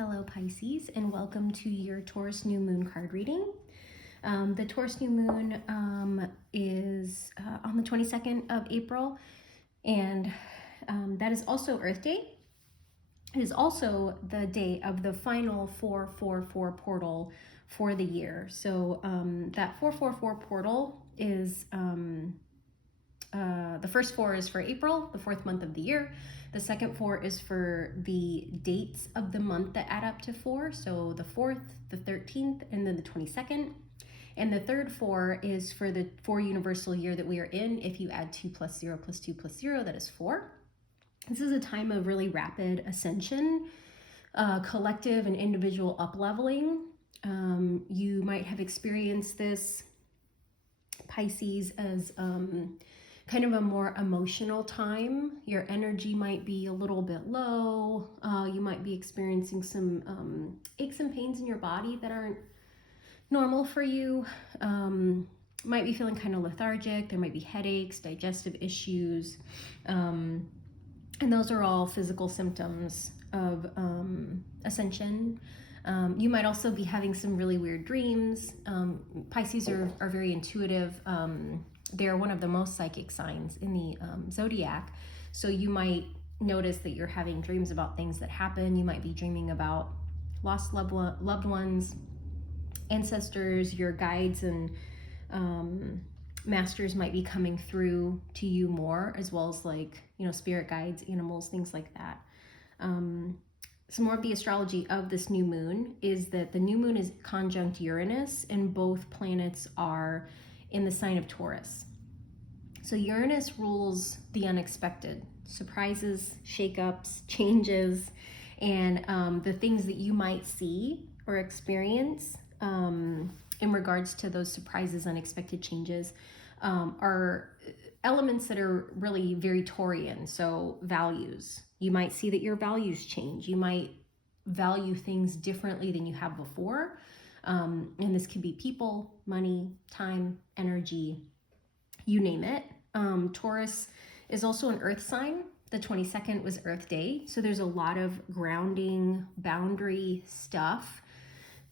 Hello Pisces, and welcome to your Taurus New Moon card reading. The Taurus New Moon is on the 22nd of April, and that is also Earth Day. It is also the day of the final 444 portal for the year. So that 444 portal is the first 4 is for April, the 4th month of the year. The second 4 is for the dates of the month that add up to 4. So the 4th, the 13th, and then the 22nd. And the third 4 is for the 4 universal year that we are in. If you add 2 plus 0 plus 2 plus 0, that is 4. This is a time of really rapid ascension, collective and individual up-leveling. You might have experienced this, Pisces, as kind of a more emotional time. Your energy might be a little bit low. You might be experiencing some aches and pains in your body that aren't normal for you. Might be feeling kind of lethargic. There might be headaches, digestive issues. And those are all physical symptoms of ascension. You might also be having some really weird dreams. Pisces are very intuitive. They're one of the most psychic signs in the zodiac. So you might notice that you're having dreams about things that happen. You might be dreaming about lost loved ones, ancestors, your guides and masters might be coming through to you more, as well as spirit guides, animals, things like that. Some more of the astrology of this new moon is that the new moon is conjunct Uranus, and both planets are in the sign of Taurus. So Uranus rules the unexpected, surprises, shakeups, changes, and the things that you might see or experience in regards to those surprises, unexpected changes are elements that are really very Taurian. So values. You might see that your values change. You might value things differently than you have before. And this could be people, money, time, energy, you name it. Taurus is also an earth sign. The 22nd was Earth Day. So there's a lot of grounding, boundary stuff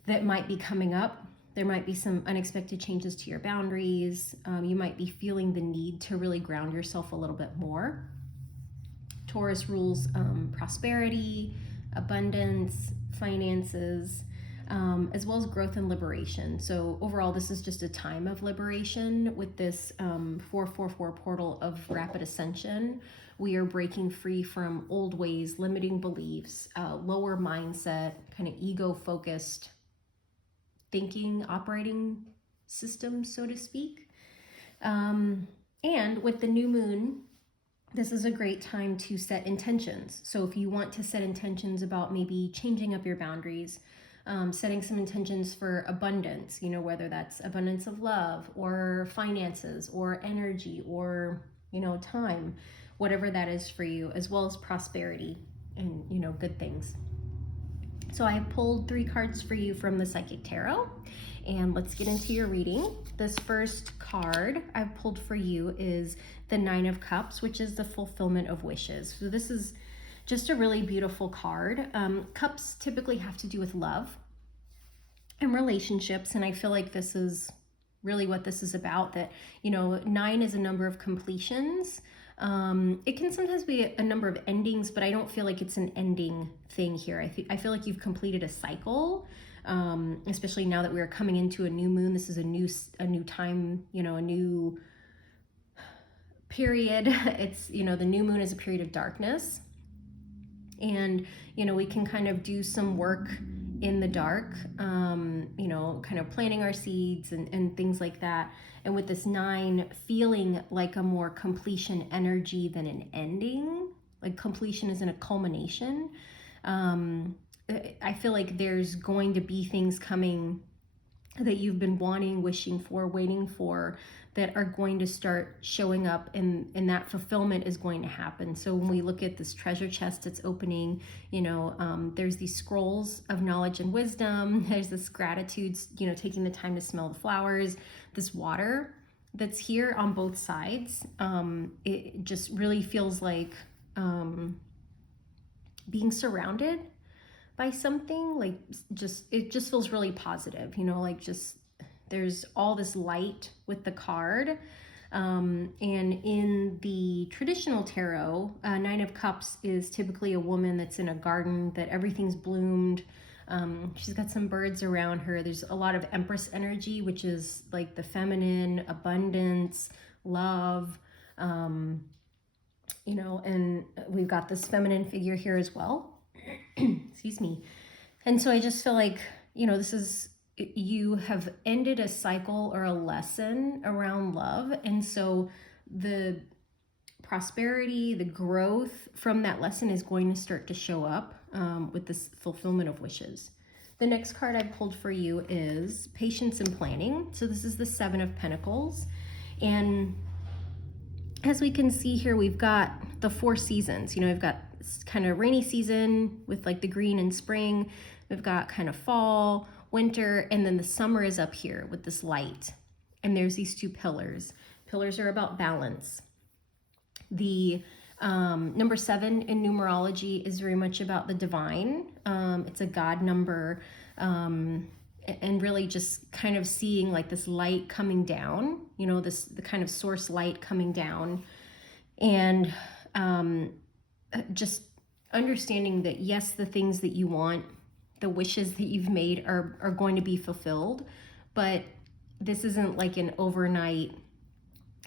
that might be coming up. There might be some unexpected changes to your boundaries. You might be feeling the need to really ground yourself a little bit more. Taurus rules prosperity, abundance, finances, as well as growth and liberation. So overall, this is just a time of liberation with this 444 portal of rapid ascension. We are breaking free from old ways, limiting beliefs, lower mindset, kind of ego-focused thinking, operating system, so to speak. And with the new moon, this is a great time to set intentions. So if you want to set intentions about maybe changing up your boundaries, setting some intentions for abundance, whether that's abundance of love or finances or energy or, time, whatever that is for you, as well as prosperity and, good things. So I pulled 3 cards for you from the Psychic Tarot, and let's get into your reading. This first card I've pulled for you is the 9 of Cups, which is the fulfillment of wishes. So this is just a really beautiful card. Cups typically have to do with love and relationships, and I feel like this is really what this is about, that, 9 is a number of completions. It can sometimes be a number of endings, but I don't feel like it's an ending thing here. I feel like you've completed a cycle, especially now that we are coming into a new moon. This is a new time, a new period. It's, the new moon is a period of darkness, and, we can kind of do some work in the dark, kind of planting our seeds and things like that. And with this 9 feeling like a more completion energy than an ending, like completion isn't a culmination. I feel like there's going to be things coming that you've been wanting, wishing for, waiting for, that are going to start showing up, and that fulfillment is going to happen. So when we look at this treasure chest that's opening, there's these scrolls of knowledge and wisdom. There's this gratitude, taking the time to smell the flowers, this water that's here on both sides. It just really feels like being surrounded by something, like it just feels really positive, you know, like just there's all this light with the card. And in the traditional tarot, Nine of Cups is typically a woman that's in a garden, that everything's bloomed. She's got some birds around her. There's a lot of Empress energy, which is like the feminine, abundance, love, you know, and we've got this feminine figure here as well. Excuse me. And so I just feel like, you know, this is, you have ended a cycle or a lesson around love. And so the prosperity, the growth from that lesson is going to start to show up with this fulfillment of wishes. The next card I pulled for you is Patience and Planning. So this is the Seven of Pentacles. And as we can see here, we've got the 4 seasons. You know, we've got kind of rainy season with like the green and spring. We've got kind of fall, winter, and then the summer is up here with this light. And there's these 2 pillars. Pillars are about balance. The number 7 in numerology is very much about the divine. It's a God number, and really just kind of seeing like this light coming down, you know, the kind of source light coming down, and just understanding that yes, the things that you want, the wishes that you've made are going to be fulfilled, but this isn't like an overnight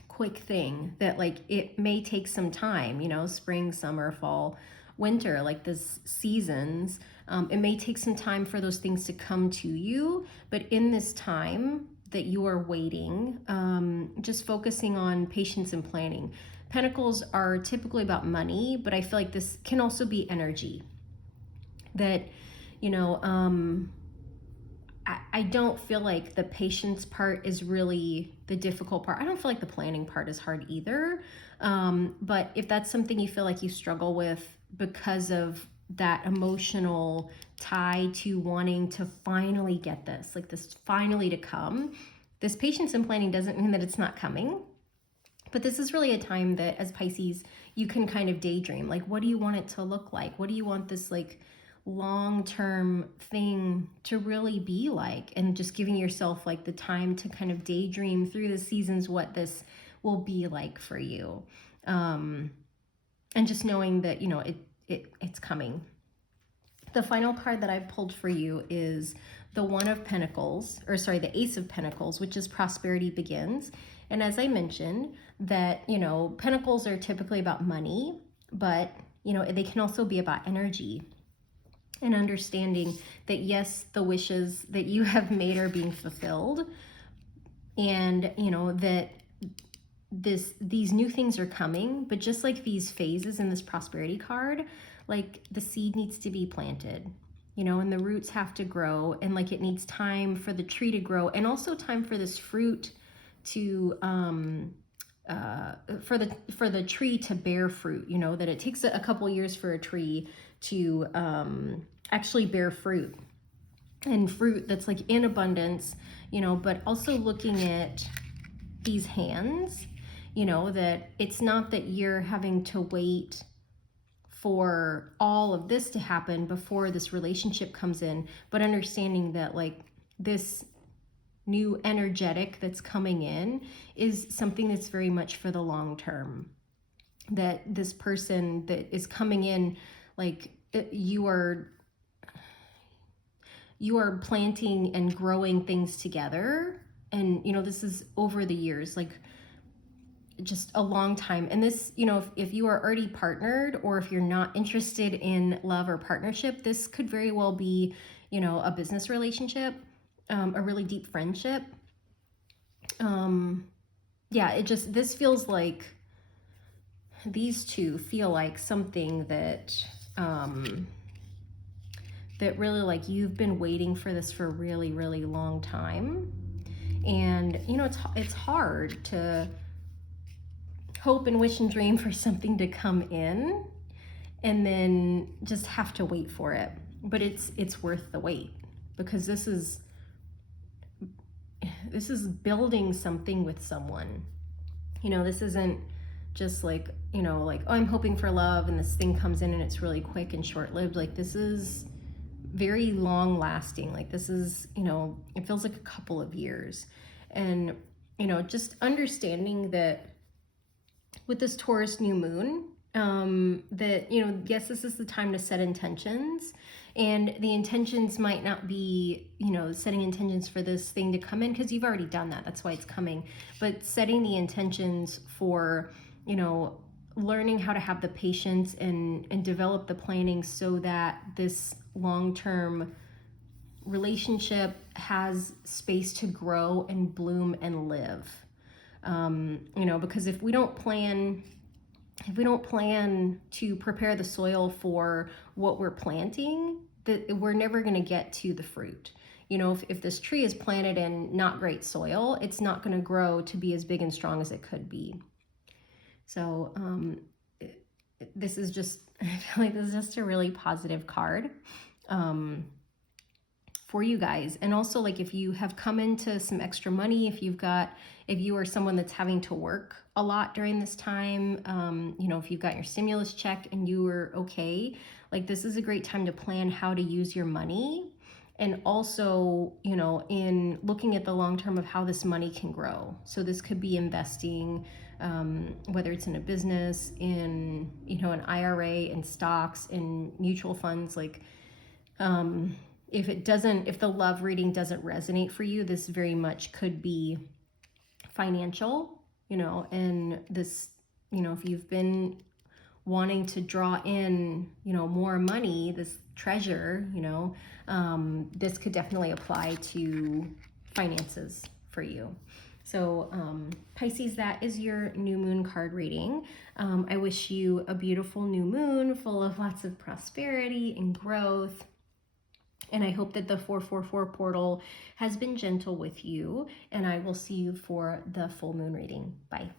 quick thing, that like it may take some time, you know, spring, summer, fall, winter, like this seasons. It may take some time for those things to come to you, but in this time that you are waiting, just focusing on patience and planning. Pentacles are typically about money, but I feel like this can also be energy. That, you know, I don't feel like the patience part is really the difficult part. I don't feel like the planning part is hard either. But if that's something you feel like you struggle with because of that emotional tie to wanting to finally get this, like this finally to come, this patience and planning doesn't mean that it's not coming. But this is really a time that as Pisces, you can kind of daydream. Like, what do you want it to look like? What do you want this like long-term thing to really be like? And just giving yourself like the time to kind of daydream through the seasons what this will be like for you. And just knowing that, you know, it's coming. The final card that I've pulled for you is the One of Pentacles, or sorry, the Ace of Pentacles, which is Prosperity Begins. And as I mentioned, that, you know, pentacles are typically about money, but, you know, they can also be about energy. And understanding that yes, the wishes that you have made are being fulfilled, and you know that these new things are coming, but just like these phases in this prosperity card, like the seed needs to be planted, you know, and the roots have to grow, and like it needs time for the tree to grow, and also time for this fruit to for the tree to bear fruit. You know, that it takes a couple years for a tree to actually bear fruit, and fruit that's like in abundance, you know. But also looking at these hands, you know, that it's not that you're having to wait for all of this to happen before this relationship comes in, but understanding that like this new energetic that's coming in is something that's very much for the long term. That this person that is coming in, like you are planting and growing things together. And, you know, this is over the years, like just a long time. And this, you know, if you are already partnered, or if you're not interested in love or partnership, this could very well be, you know, a business relationship, a really deep friendship. Yeah, this feels like these two feel like something that, that really like you've been waiting for this for a really, really long time. And, you know, it's hard to hope and wish and dream for something to come in and then just have to wait for it. But it's worth the wait, because this is building something with someone. You know, this isn't just like, you know, like, oh, I'm hoping for love and this thing comes in and it's really quick and short-lived. Like, this is very long lasting. Like this is, you know, it feels like a couple of years. And, you know, just understanding that with this Taurus new moon, that, you know, yes, this is the time to set intentions, and the intentions might not be, you know, setting intentions for this thing to come in, because you've already done that. That's why it's coming. But setting the intentions for, you know, learning how to have the patience and develop the planning so that this long-term relationship has space to grow and bloom and live. You know, because if we don't plan to prepare the soil for what we're planting, that we're never going to get to the fruit. You know, if this tree is planted in not great soil, it's not going to grow to be as big and strong as it could be. So this is just, I feel like this is just a really positive card for you guys. And also, like, if you have come into some extra money, if you are someone that's having to work a lot during this time, you know, if you've got your stimulus check and you were okay, like, this is a great time to plan how to use your money. And also, you know, in looking at the long term of how this money can grow. So this could be investing, whether it's in a business, in, you know, an IRA, in stocks, in mutual funds. Like, if the love reading doesn't resonate for you, this very much could be financial, you know, and this, you know, if you've been wanting to draw in, you know, more money, this treasure, you know, this could definitely apply to finances for you. So Pisces, that is your new moon card reading. I wish you a beautiful new moon full of lots of prosperity and growth. And I hope that the 444 portal has been gentle with you. And I will see you for the full moon reading. Bye.